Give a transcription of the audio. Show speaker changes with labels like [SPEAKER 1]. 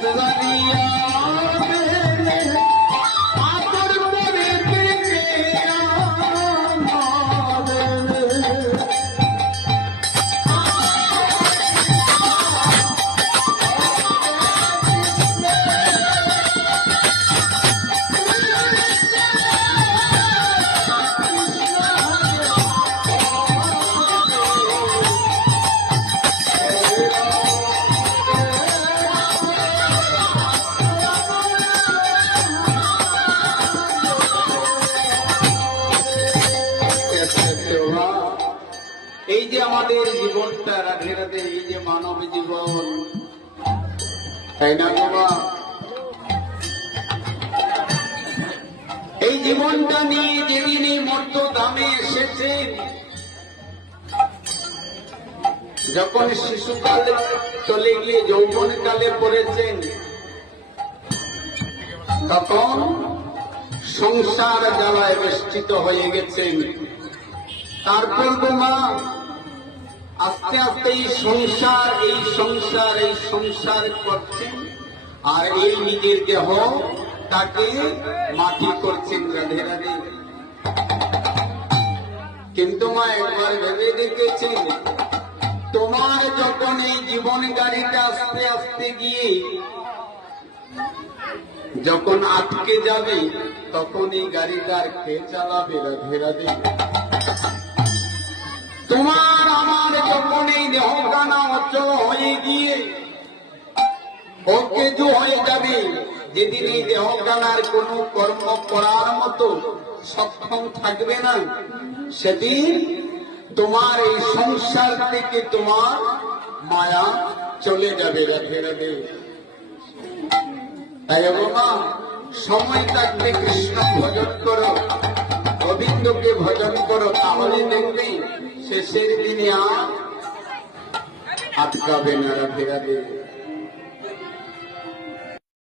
[SPEAKER 1] जगरिया
[SPEAKER 2] এই যে আমাদের জীবনটা রাধে রাধে, এই যে মানব জীবন। তাই না, বাবা? এই জীবনটা নিয়ে যেদিন এই মর্ত দামে এসেছেন যখন শিশুকাল চলে গিয়ে যৌবন কালে পড়েছেন, তখন সংসার জ্বালায় বেষ্টিত হয়ে গেছেন। তারপর মা আস্তে আস্তে এই সংসার এই সংসার এই সংসার করছেন আর এই নিজের দেহ তাকে মাটি করছেন রাধে রাধে। কিন্তু মা, একবার ভেবে দেখেছেন? তোমার যখন এই জীবন গাড়িটা আস্তে আস্তে গিয়ে যখন আটকে যাবে, তখন এই গাড়িটা আর কে চালাবে রাধে রাধে? তোমার অচল হয়ে গিয়ে অকেজু হয়ে যাবে। যেদিন এই দেহখানার কোনো কর্ম করার মতো সক্ষম থাকবে না, সেদিন তোমার এই সংসার থেকে তোমার মায়া চলে যাবে সময় থাকতে কৃষ্ণ ভজন করো, গোবিন্দকে ভজন করো, তাহলে দেখবে শেষের দিনে আর আটকাবে না রাখে রাধে